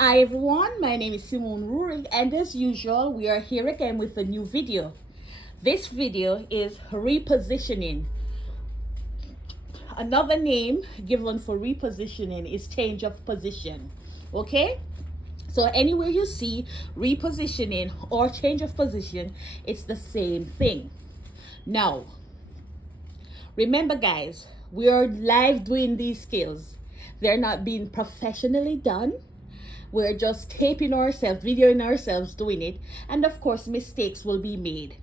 Hi everyone, my name is Simone Rurik, and as usual we are here again with a new video. This video is repositioning. Another name given for repositioning is change of position. Okay, so anywhere you see repositioning or change of position, it's the same thing. Now remember guys, we are live doing these skills. They're not being professionally done. We're just taping ourselves, videoing ourselves doing it, and of course mistakes will be made.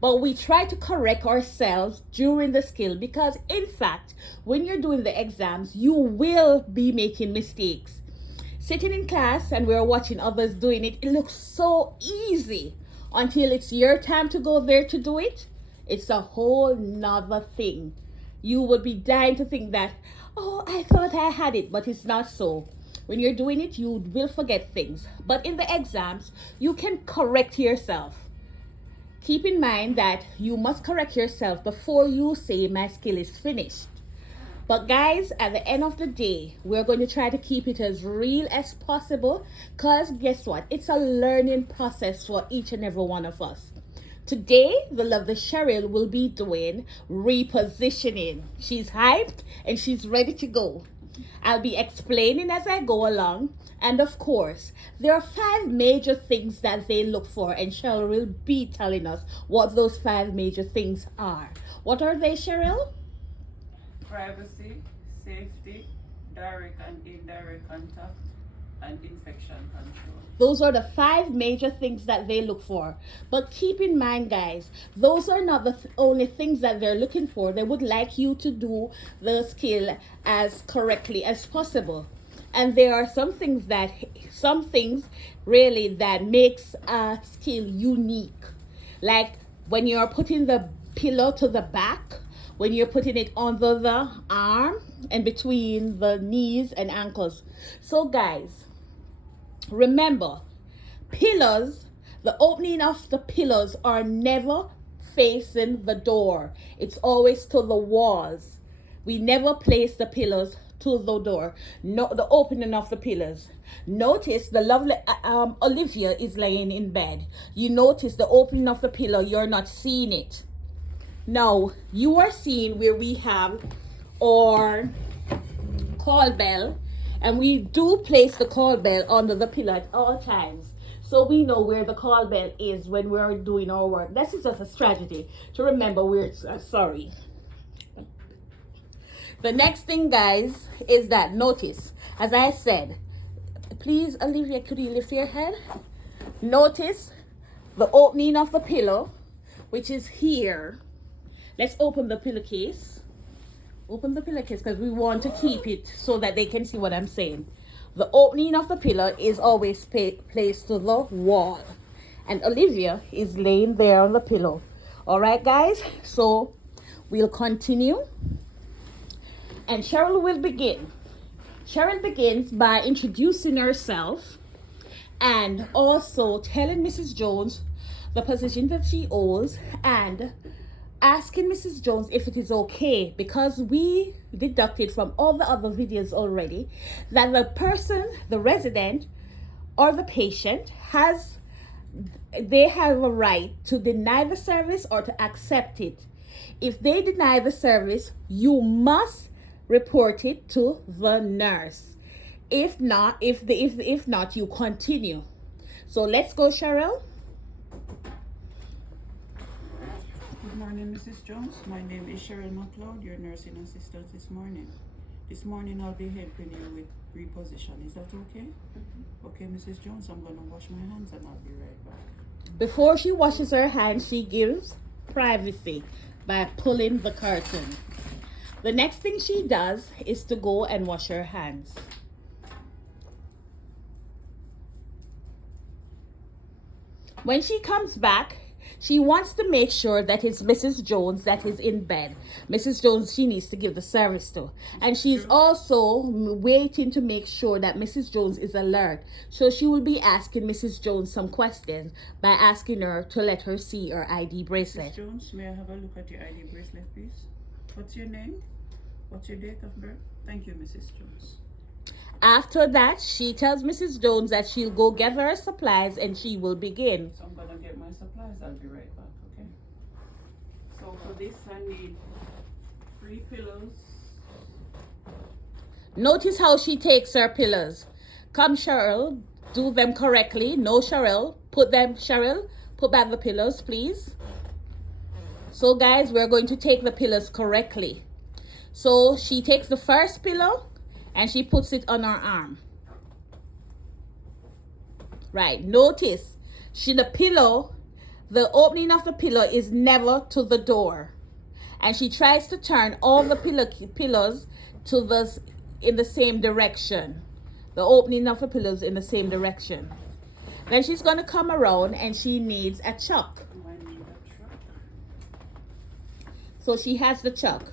But we try to correct ourselves during the skill, because in fact when you're doing the exams you will be making mistakes. Sitting in class and we're watching others doing it, it looks so easy until it's your time to go there to do it. It's a whole nother thing. You would be dying to think that, oh, I thought I had it, but it's not so. When you're doing it, you will forget things. But in the exams, you can correct yourself. Keep in mind that you must correct yourself before you say my skill is finished. But guys, at the end of the day, we're going to try to keep it as real as possible, because guess what? It's a learning process for each and every one of us. Today, the lovely Cheryl will be doing repositioning. She's hyped and she's ready to go. I'll be explaining as I go along. And of course, there are 5 major things that they look for, and Cheryl will be telling us what those 5 major things are. What are they, Cheryl? Privacy, safety, direct and indirect contact, and infection control. Those are the 5 major things that they look for. But keep in mind, guys, those are not the only things that they're looking for. They would like you to do the skill as correctly as possible. And there are some things really that makes a skill unique. Like when you're putting the pillow to the back, when you're putting it under the arm and between the knees and ankles. So guys, remember, pillars, the opening of the pillars are never facing the door. It's always to the walls. We never place the pillars to the door. No, the opening of the pillars. Notice the lovely Olivia is laying in bed. You notice the opening of the pillow, you're not seeing it. Now, you are seeing where we have our call bell, and we do place the call bell under the pillow at all times, so we know where the call bell is when we're doing our work. This is just a strategy to remember where it's sorry. The next thing, guys, is that notice, as I said, please Olivia, could you lift your head? Notice the opening of the pillow, which is here. Let's open the pillowcase. Open the pillowcase because we want to keep it so that they can see what I'm saying. The opening of the pillow is always placed to the wall. And Olivia is laying there on the pillow. All right, guys? So we'll continue. And Cheryl will begin. Cheryl begins by introducing herself and also telling Mrs. Jones the position that she holds, and asking Mrs. Jones if it is okay, because we deducted from all the other videos already that the person, the resident or the patient, they have a right to deny the service or to accept it. If they deny the service, you must report it to the nurse. If not, if not, you continue. So let's go, Cheryl. Good morning, Mrs. Jones. My name is Cheryl McLeod, your nursing assistant this morning. This morning I'll be helping you with reposition. Is that okay? Okay, Mrs. Jones, I'm going to wash my hands and I'll be right back. Before she washes her hands, she gives privacy by pulling the curtain. The next thing she does is to go and wash her hands. When she comes back, she wants to make sure that it's Mrs. Jones that is in bed. Mrs. Jones, she needs to give the service to. And she's also waiting to make sure that Mrs. Jones is alert. So she will be asking Mrs. Jones some questions by asking her to let her see her ID bracelet. Mrs. Jones, may I have a look at your ID bracelet, please? What's your name? What's your date of birth? Thank you, Mrs. Jones. After that, she tells Mrs. Jones that she'll go gather her supplies and she will begin. So I'm gonna get my supplies. I'll be right back. Okay. So for this, I need 3 pillows. Notice how she takes her pillows. Come, Cheryl, do them correctly. No, Cheryl, put back the pillows, please. So, guys, we're going to take the pillows correctly. So, she takes the first pillow and she puts it on her arm. Right, notice, the opening of the pillow is never to the door. And she tries to turn all the pillows in the same direction. The opening of the pillows in the same direction. Then she's going to come around and she needs a chuck. So she has the chuck.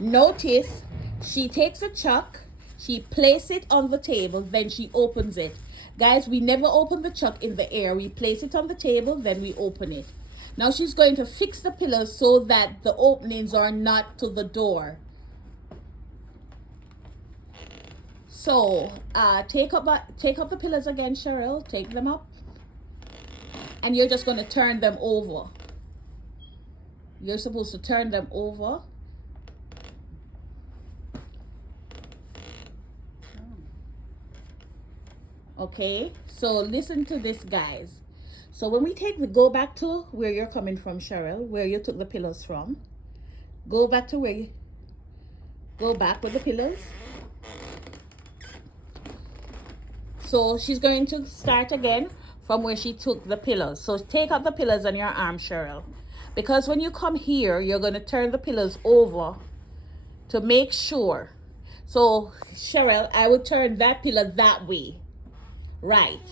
Notice she takes a chuck, she places it on the table, then she opens it. Guys, we never open the chuck in the air. We place it on the table, then we open it. Now she's going to fix the pillows so that the openings are not to the door. So, take up the pillows again, Cheryl. Take them up. And you're just going to turn them over. You're supposed to turn them over. Okay, so listen to this, guys. So when we go back to where you're coming from, Cheryl, where you took the pillows from. Go back with the pillows. So she's going to start again from where she took the pillows. So take out the pillows on your arm, Cheryl. Because when you come here, you're going to turn the pillows over to make sure. So, Cheryl, I would turn that pillow that way. Right.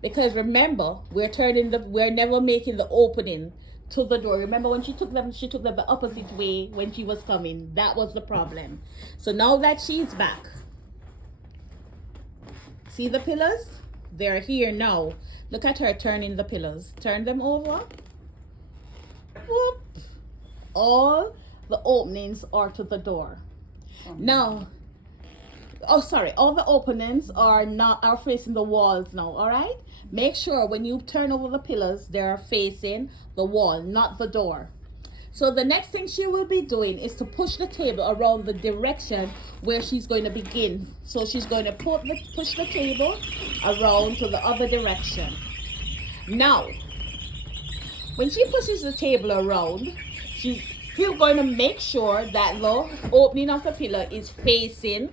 Because remember, we're never making the opening to the door. Remember when she took them the opposite way when she was coming. That was the problem. So now that she's back. See the pillows? They're here now. Look at her turning the pillows. Turn them over. Whoop. All the openings are to the door. Now, all the openings are facing the walls now, all right? Make sure when you turn over the pillows, they're facing the wall, not the door. So the next thing she will be doing is to push the table around the direction where she's going to begin. So she's going to push the table around to the other direction. Now, when she pushes the table around, she's still going to make sure that the opening of the pillow is facing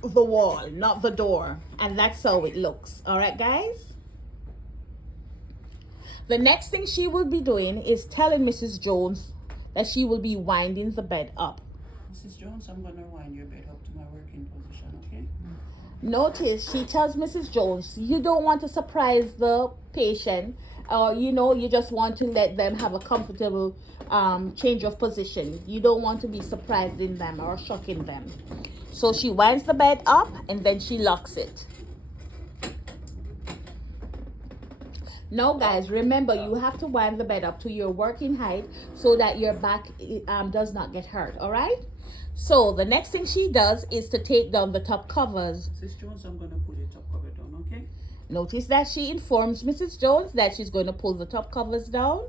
the wall, not the door. And that's how it looks. All right, guys? The next thing she will be doing is telling Mrs. Jones that she will be winding the bed up. Mrs. Jones, I'm going to wind your bed up to my working position, okay? Notice she tells Mrs. Jones, you don't want to surprise the patient. You just want to let them have a comfortable change of position. You don't want to be surprising them or shocking them. So she winds the bed up and then she locks it. Now, guys, remember you have to wind the bed up to your working height so that your back does not get hurt, all right? So the next thing she does is to take down the top covers. Sis Jones, I'm going to put the top cover down, okay? Notice that she informs Mrs. Jones that she's going to pull the top covers down.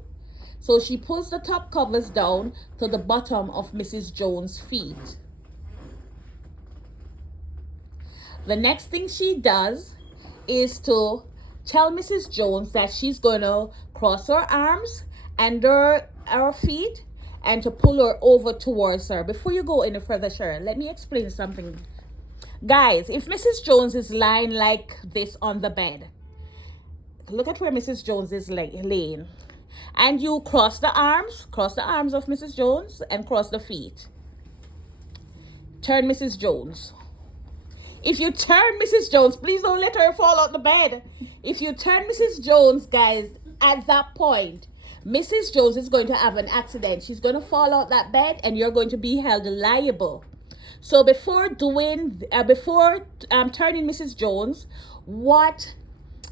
So she pulls the top covers down to the bottom of Mrs. Jones' feet. The next thing she does is to tell Mrs. Jones that she's going to cross her arms under her feet and to pull her over towards her. Before you go any further, Cheryl, let me explain something. Guys, if Mrs. Jones is lying like this on the bed, look at where Mrs. Jones is laying. And you cross the arms of Mrs. Jones and cross the feet. Turn Mrs. Jones. If you turn Mrs. Jones, please don't let her fall out the bed. If you turn Mrs. Jones, guys, at that point, Mrs. Jones is going to have an accident. She's going to fall out that bed and you're going to be held liable. So before turning Mrs. Jones, what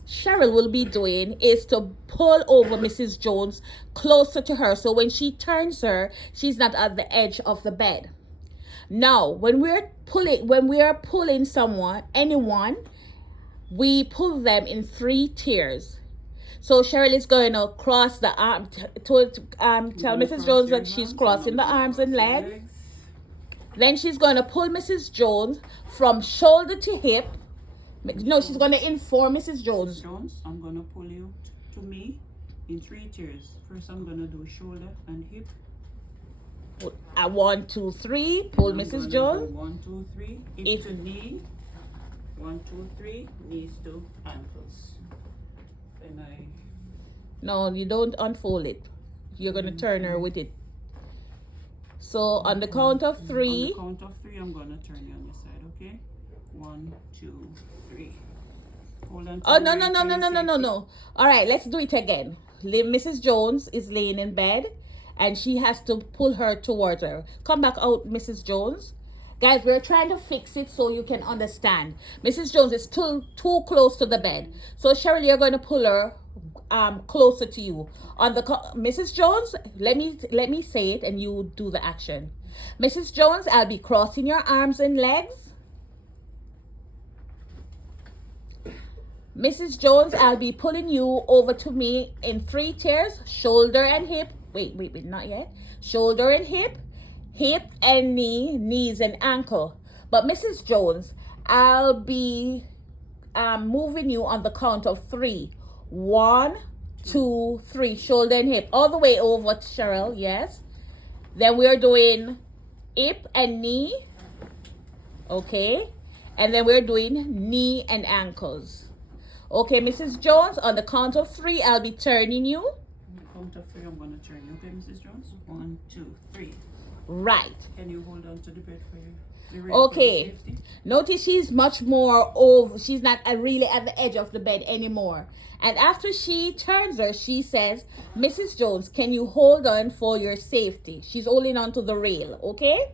Cheryl will be doing is to pull over Mrs. Jones closer to her. So when she turns her, she's not at the edge of the bed. Now, when we are pulling anyone, we pull them in 3 tiers. So Cheryl is going to cross the arm tell Mrs. Jones that she's crossing the arms and legs. Then she's going to pull Mrs. Jones from shoulder to hip. No, she's going to inform Mrs. Jones. I'm going to pull you to me in 3 tiers. First, I'm going to do shoulder and hip. 1, 2, 3. Pull Mrs. Jones. 1, 2, 3. Hip to knee. 1, 2, 3. Knees to ankles. Then No, you don't unfold it. You're going to turn her with it. So on the count of 3. On the count of 3, I'm going to turn you on your side, okay? 1, 2, 3. Hold on. Oh, no. All right, let's do it again. Mrs. Jones is laying in bed, and she has to pull her towards her. Come back out, Mrs. Jones. Guys, we're trying to fix it so you can understand. Mrs. Jones is too close to the bed. So Cheryl, you're going to pull her closer to you. On the Mrs. Jones, let me say it and you do the action. Mrs. Jones, I'll be crossing your arms and legs. Mrs. Jones, I'll be pulling you over to me in 3 tiers, shoulder and hip. Wait, not yet. Shoulder and hip and knee, knees and ankle. But Mrs. Jones, I'll be moving you on the count of 3. 1, 2, 3, shoulder and hip, all the way over to Cheryl. Yes. Then we're doing hip and knee. Okay. And then we're doing knee and ankles. Okay, Mrs. Jones, on the count of 3, I'll be turning you. On the count of 3, I'm going to turn you. Okay, Mrs. Jones? 1, 2, 3. Right. Can you hold on to the bed for you? Okay. Notice she's much more over. She's not really at the edge of the bed anymore. And after she turns her, she says, Mrs. Jones, can you hold on for your safety? She's holding on to the rail. Okay.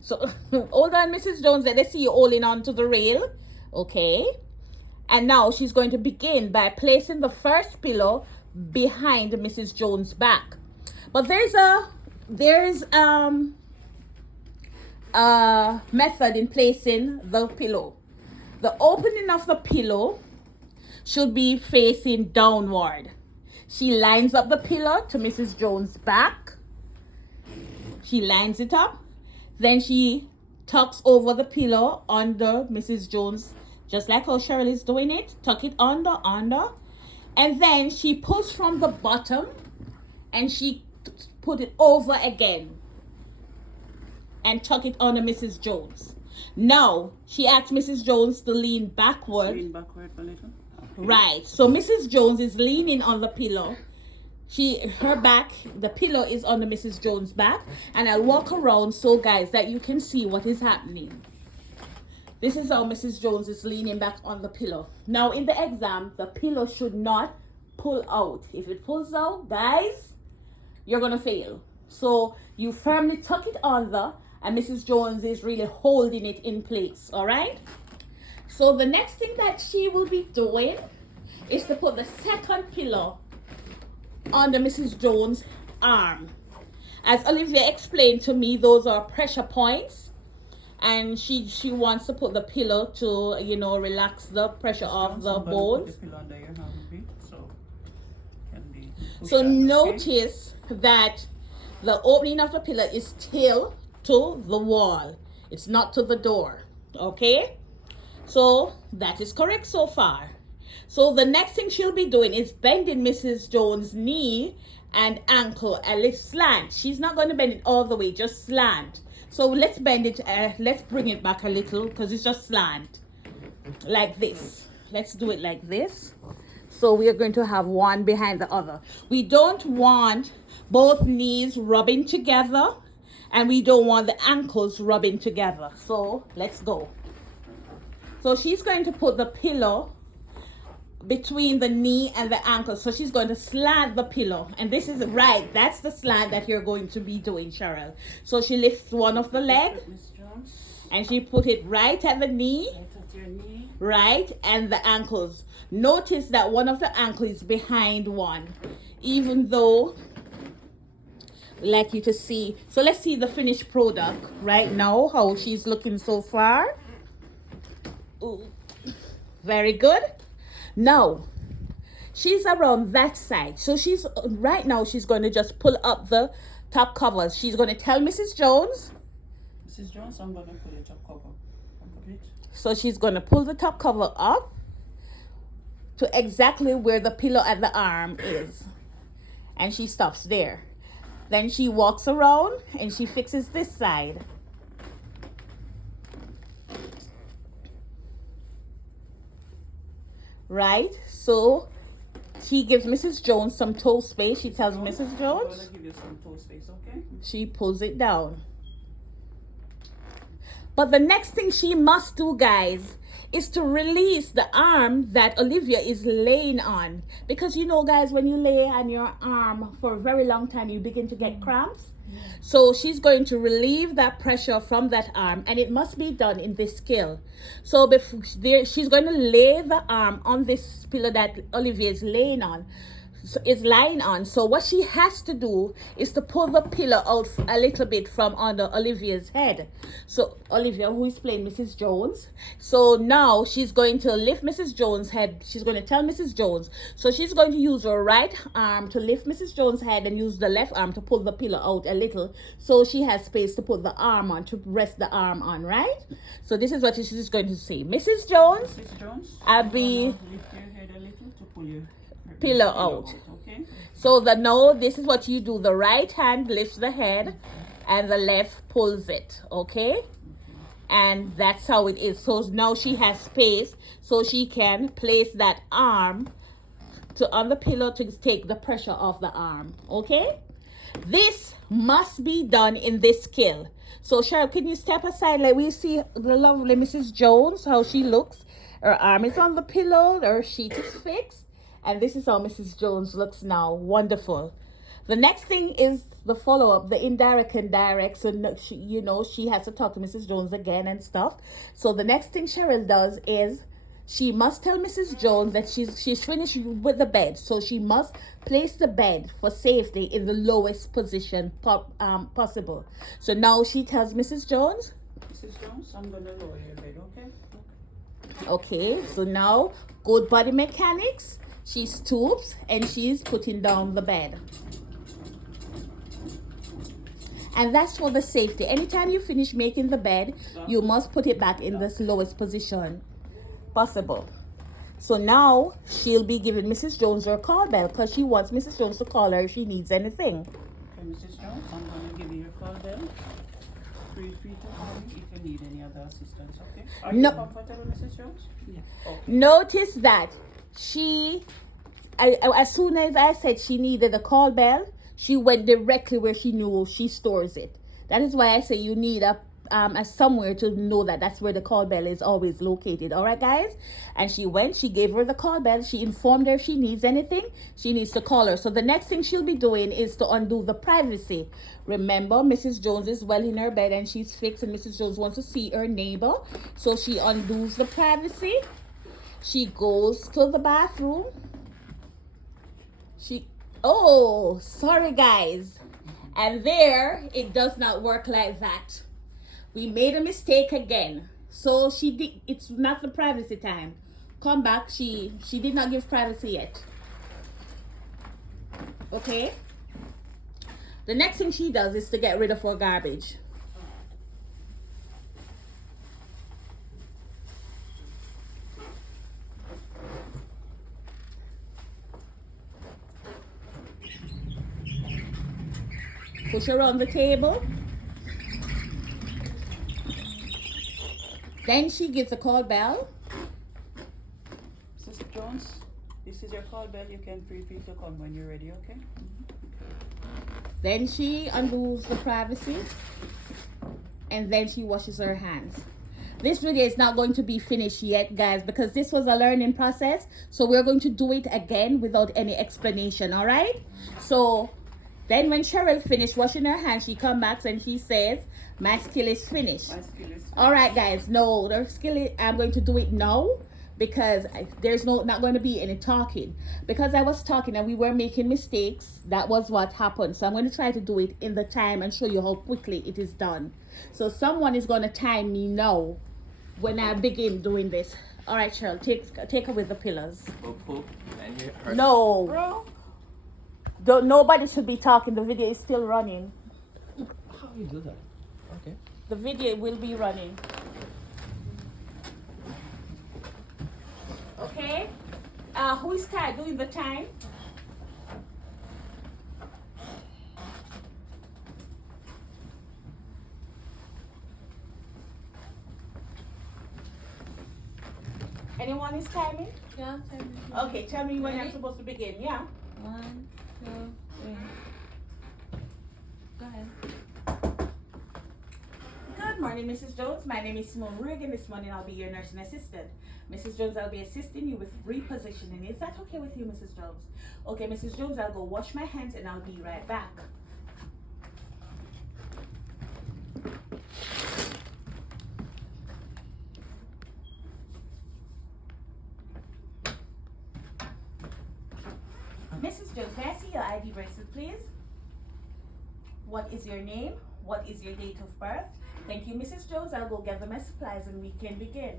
So hold on, Mrs. Jones. Let's see you holding on to the rail. Okay. And now she's going to begin by placing the first pillow behind Mrs. Jones' back. But there's a method in placing the pillow. The opening of the pillow should be facing downward. She lines up the pillow to Mrs. Jones' back. She lines it up. Then she tucks over the pillow under Mrs. Jones, just like how Cheryl is doing it. Tuck it under. And then she pulls from the bottom and she put it over again and tuck it under Mrs. Jones. Now she asks Mrs. Jones to lean backward. Lean backward a little. Okay. Right. So Mrs. Jones is leaning on the pillow. The pillow is under Mrs. Jones' back, and I'll walk around so guys that you can see what is happening. This is how Mrs. Jones is leaning back on the pillow. Now in the exam, the pillow should not pull out. If it pulls out, guys, you're gonna fail. So you firmly tuck it under, and Mrs. Jones is really holding it in place. All right. So the next thing that she will be doing is to put the second pillow under Mrs. Jones' arm. As Olivia explained to me, those are pressure points. And she wants to put the pillow to, relax the pressure of the bones. So notice that the opening of the pillow is still to the wall. It's not to the door. Okay? So that is correct so far. So the next thing she'll be doing is bending Mrs. Jones' knee and ankle a little slant. She's not going to bend it all the way, just slant. So let's bend it, let's bring it back a little because it's just slant. Like this. Let's do it like this. So we are going to have one behind the other. We don't want both knees rubbing together, and we don't want the ankles rubbing together. So let's go. So she's going to put the pillow between the knee and the ankle. So she's going to slant the pillow. And this is right. That's the slant that you're going to be doing, Cheryl. So she lifts one of the leg and she put it right at the knee. Right, and the ankles. Notice that one of the ankles is behind one. Even though like you to see. So let's see the finished product right now, how she's looking so far. Ooh, very good. Now she's around that side, so she's right now she's going to just pull up the top covers. She's going to tell Mrs. Jones. Mrs. Jones, I'm going to pull the top cover up a bit. So she's going to pull the top cover up to exactly where the pillow at the arm is, and she stops there. Then she walks around and she fixes this side. Right? So she gives Mrs. Jones some toe space. She tells Mrs. Jones. I'm gonna give you some toe space, okay? She pulls it down. But the next thing she must do, guys, is to release the arm that Olivia is laying on. Because you know, guys, when you lay on your arm for a very long time, you begin to get cramps. So she's going to relieve that pressure from that arm, and it must be done in this skill. So before she's going to lay the arm on this pillow that Olivia is laying on. Is lying on. So what she has to do is to pull the pillow out a little bit from under Olivia's head. So Olivia, who is playing Mrs. Jones, so now she's going to lift Mrs. Jones' head. She's going to tell Mrs. Jones. So she's going to use her right arm to lift Mrs. Jones' head and use the left arm to pull the pillow out a little, so she has space to put the arm on, to rest the arm on, right? So this is what she's going to say. Mrs. Jones, I'll be lift your head a little to pull your pillow out. Okay? So no, this is what you do. The right hand lifts the head and the left pulls it, okay? And that's how it is. So now she has space, so she can place that arm on the pillow to take the pressure off the arm, okay? This must be done in this skill. So Cheryl, can you step aside? Like we see the lovely Mrs. Jones, how she looks. Her arm is on the pillow, her sheet is fixed. And this is how Mrs. Jones looks now. Wonderful. The next thing is the follow-up, the indirect and direct. So, she has to talk to Mrs. Jones again and stuff. So the next thing Cheryl does is she must tell Mrs. Jones that she's finished with the bed. So she must place the bed for safety in the lowest position possible. So now she tells Mrs. Jones. Mrs. Jones, I'm going to lower your bed, okay? Okay, so now good body mechanics. She stoops and she's putting down the bed. And that's for the safety. Anytime you finish making the bed, you must put it back in the lowest position possible. So now she'll be giving Mrs. Jones her call bell because she wants Mrs. Jones to call her if she needs anything. Okay, Mrs. Jones, I'm going to give you your call bell. Feel free to call me if you need any other assistance, okay? Are you comfortable, Mrs. Jones? Yeah. Okay. Notice that as soon as I said she needed a call bell, she went directly where she knew she stores it. That is why I say you need a somewhere to know that that's where the call bell is always located. All right, guys? And she gave her the call bell. She informed her if she needs anything, she needs to call her. So the next thing she'll be doing is to undo the privacy. Remember, Mrs. Jones is well in her bed and she's fixed, and Mrs. Jones wants to see her neighbor. So she undoes the privacy. She goes to the bathroom. Oh, sorry guys. And there, it does not work like that. We made a mistake again. So it's not the privacy time. Come back, she did not give privacy yet. Okay? The next thing she does is to get rid of her garbage. Push her on the table. Then she gives a call bell. Mrs. Jones, this is your call bell. You can feel free to come when you're ready, okay? Then she undoes the privacy. And then she washes her hands. This video is not going to be finished yet, guys, because this was a learning process. So we're going to do it again without any explanation, all right? So then when Cheryl finished washing her hands, she comes back and she says, my skill is finished. My skill is finished. All right, guys. No, the skill is, I'm going to do it now because there's not going to be any talking. Because I was talking and we were making mistakes, that was what happened. So I'm going to try to do it in the time and show you how quickly it is done. So someone is going to time me now when I begin doing this. All right, Cheryl, take away the pillars. No. Bro. Nobody should be talking. The video is still running. How you do that? Okay. The video will be running. Okay. Who is doing the time? Anyone is timing? Yeah, time. Okay, tell me when I'm Ready? supposed to begin. Yeah. 1, 2, 3. Go ahead. Good morning, Mrs. Jones. My name is Simone Regan. This morning I'll be your nursing assistant. Mrs. Jones, I'll be assisting you with repositioning. Is that okay with you, Mrs. Jones? Okay, Mrs. Jones, I'll go wash my hands and I'll be right back. Mrs. Jones, may I see your ID bracelet, please? What is your name? What is your date of birth? Thank you, Mrs. Jones. I'll go gather my supplies and we can begin.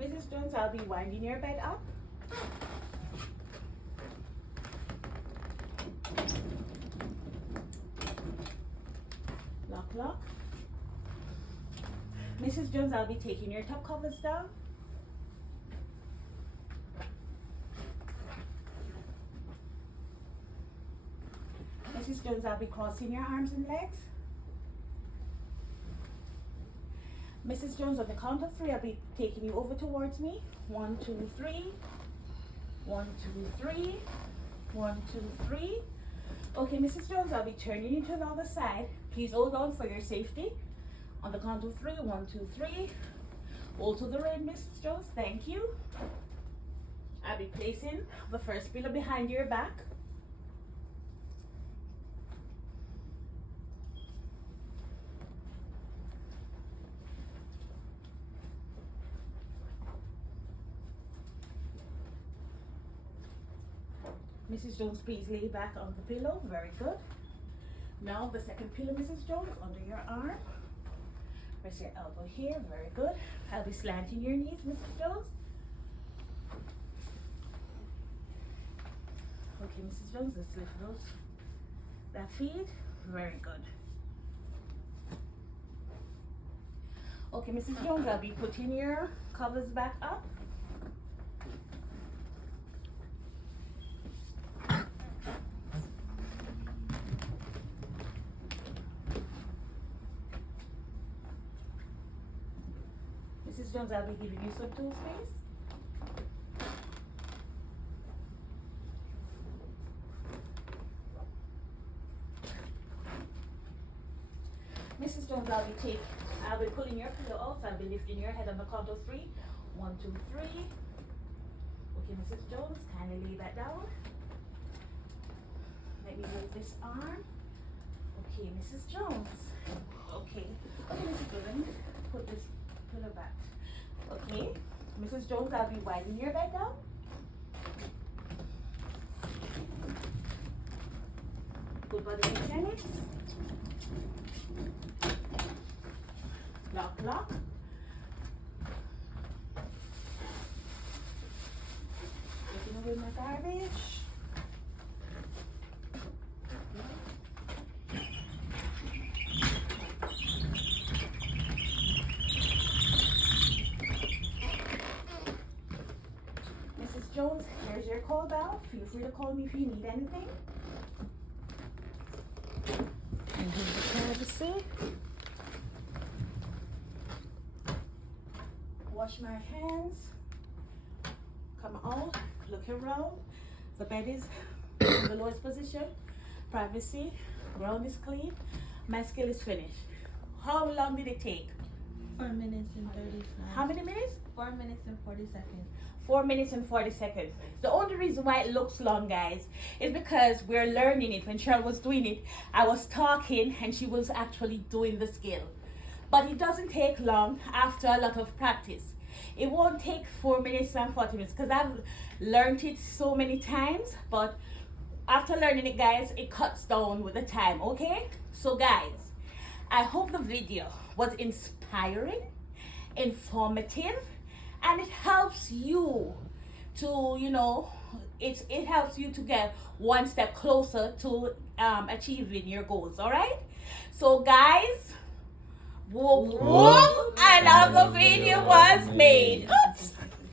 Mrs. Jones, I'll be winding your bed up. Lock. Mrs. Jones, I'll be taking your top covers down. Mrs. Jones, I'll be crossing your arms and legs. Mrs. Jones, on the count of 3, I'll be taking you over towards me. 1, 2, 3. 1, 2, 3. 1, 2, 3. Okay, Mrs. Jones, I'll be turning you to the other side. Please hold on for your safety. On the count of 3, 1, 2, 3. Hold to the right, Mrs. Jones. Thank you. I'll be placing the first pillow behind your back. Mrs. Jones, please lay back on the pillow. Very good. Now the second pillow, Mrs. Jones, under your arm. Press your elbow here. Very good. I'll be slanting your knees, Mrs. Jones. Okay, Mrs. Jones, let's lift that feet. Very good. Okay, Mrs. Jones, I'll be putting your covers back up. Mrs. Jones, I'll be giving you some tools, please. Mrs. Jones, I'll be pulling your pillow out. I'll be lifting your head on the count of 3. 1, 2, 3. Okay, Mrs. Jones, kindly lay that down. Let me move this arm. Okay, Mrs. Jones. Okay, Mrs. Jones, let me put this pillow back. Okay, Mrs. Jones, I'll be winding your bed down. Good body mechanics. Lock. Taking away my garbage. called out. Feel free to call me if you need anything. And here's the privacy. Wash my hands. Come out. Look around. The bed is in the lowest position. Privacy. Ground is clean. My skill is finished. How long did it take? 4 minutes and 30 seconds. How many minutes? 4 minutes and 40 seconds. 4 minutes and 40 seconds. The only reason why it looks long, guys, is because we're learning it. When Cheryl was doing it, I was talking and she was actually doing the skill. But it doesn't take long after a lot of practice. It won't take 4 minutes and 40 minutes because I've learned it so many times. But after learning it, guys, it cuts down with the time, okay? So, guys, I hope the video was inspiring, informative, and it helps you to, it helps you to get one step closer to achieving your goals. All right, so guys, whoop whoop, another video was made.